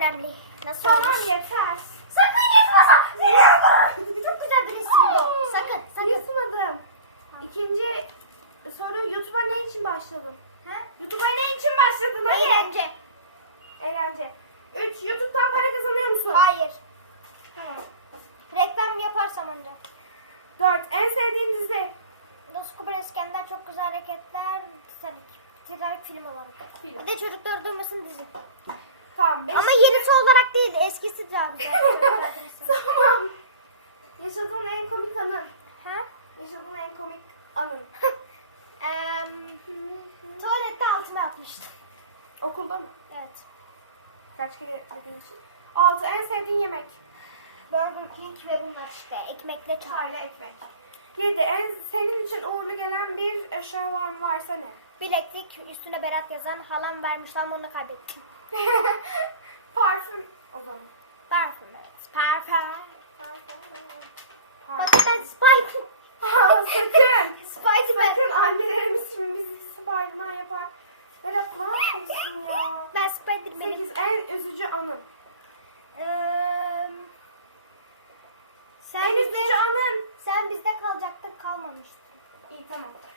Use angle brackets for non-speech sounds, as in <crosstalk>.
önemli. Nasıl tamam, olmuş? Tamam yeter. Sakın yetme sakın. Çok güzel bir resim bu. Sakın sakın. Yutmadım. Tamam. İkinci soru yutma ne için başladım? He? Yutma ne için başladın? Hayır. Eğlence. Eğlence. Üç, YouTube'dan para kazanıyor musun? Hayır. Tamam. Reklam yaparsam ancak. Dört, en sevdiğin dizi? Dost Kubra İskender çok güzel hareketler. Titanic. Titanic film olarak. Bir de çocuklar duymasın dizi. Eskisi daha güzel. tamam. Yaşadığın en komik anın. ha? Yaşadığın en komik anın. <laughs> Em, tuvalette altıma atmıştım. Okulda mı? Evet. Kaç kere için. Altı en sevdiğin yemek. Burger King ve bunlar işte. Ekmekle çay. Çayla ekmek. Yedi en senin için uğurlu gelen bir eşofman varsa ne? Bileklik üstüne Berat yazan halam vermiş ama onu kaybettim. <laughs> sen bizde, canım. Sen bizde kalacaktın kalmamıştın. İyi tamam.